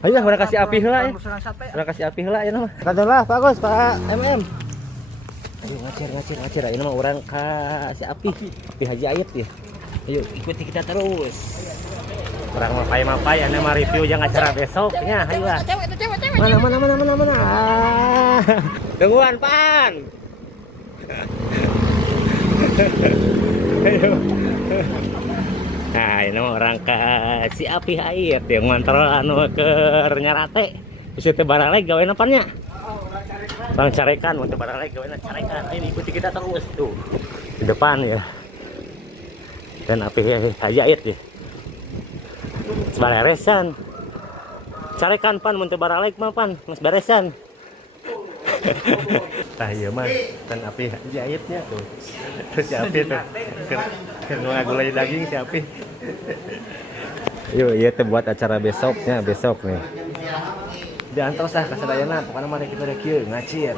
Ayo lah, kasih api heula ya. Urang kasih api heula ya mah. Katalah Pak Gus, Pak MM. Ayo ngacir. Ini mah urang kasih api. Api Haji Ayep ya. Ayo ikuti kita terus. Urang mapai ane mah review yang acara besoknya. Ayo lah. Mana. Tungguan Pan. Ayo. Nah, ini mah orang kasih api air yang mantar anu ke nyarate. Bisa teu baraleg gawe napanya. Bang carekan, mun teu baraleg gawe carekan. Ini ikuti kita terus tuh. Di depan ya. Dan api aja air ya. Beresan. Carekan Pan mun teu baraleg mah Pan, geus beresan. Tah ieu mah kan api aja airnya tuh. Terus si api tuh. Kan ngagulai daging si api. Yuk, iya teh buat acara besok nih. Diantar sah kasadayana, pokoknya mari kita kieu ngacir.